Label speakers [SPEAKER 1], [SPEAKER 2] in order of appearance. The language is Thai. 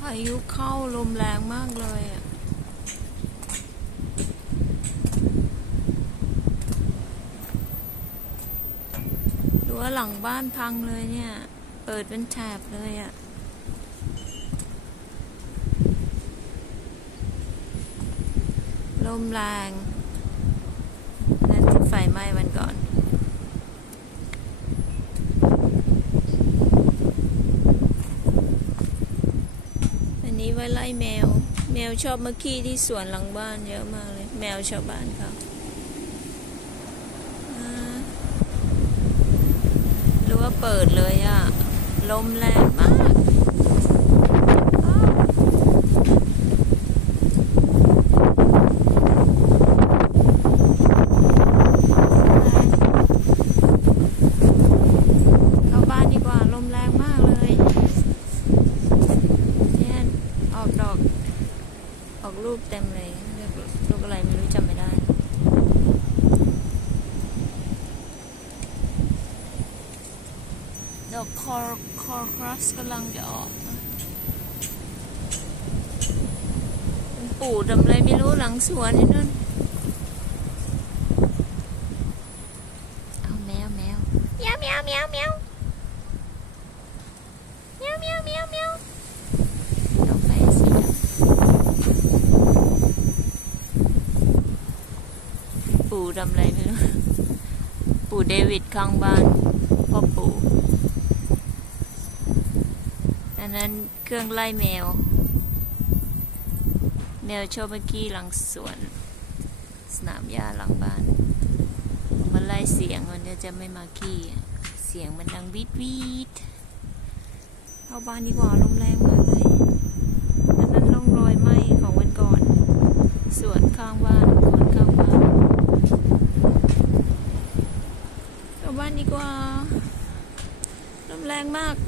[SPEAKER 1] พายุเข้าลมแรงมากเลยอะรั้วหลังบ้านพังเลยเนี่ย เปิดเป็นแถบเลยอะลมแรง นั่นที่ไฟไหม้วันก่อน อันนี้ไว้ไล่แมว แมวชอบมาขี้ที่สวนหลังบ้านเยอะมากเลย แมวชาวบ้านเขาอ่าหรือว่าเปิดเลยอะลมแรงมากเข้าบ้านดีกว่าลมแรงมากเลย เนี่ยออกดอก ออกลูกเต็มเลยเรียกลูกอะไรไม่รู้จำไม่ได้ ดอกคอร์คอร์ครัสกำลังจะออกปู่ทำอะไรไม่รู้หลังสวนนี่นั่นเอาแมวแมวเมียวเมียวเมียวเมียวเมียวเมียวเมียวเมียวดอกไฟสีดำ ปู่ทำอะไรไม่รู้ ปู่เดวิดข้างบ้าน พ่อปู่อันนั้นเครื่องไล่แมว แมวชอบเมื่อกี้หลังสวน สนามหญ้าหลังบ้าน มันไล่เสียงมันจะจะไม่มาขี้ เสียงมันดังวีดวีดเข้าบ้านดีกว่าลมแรงมากเลยอันนั้นร่องรอยไหมของวันก่อน สวนข้างบ้านคนข้างบ้านเข้า บ้านดีกว่าลมแรงมาก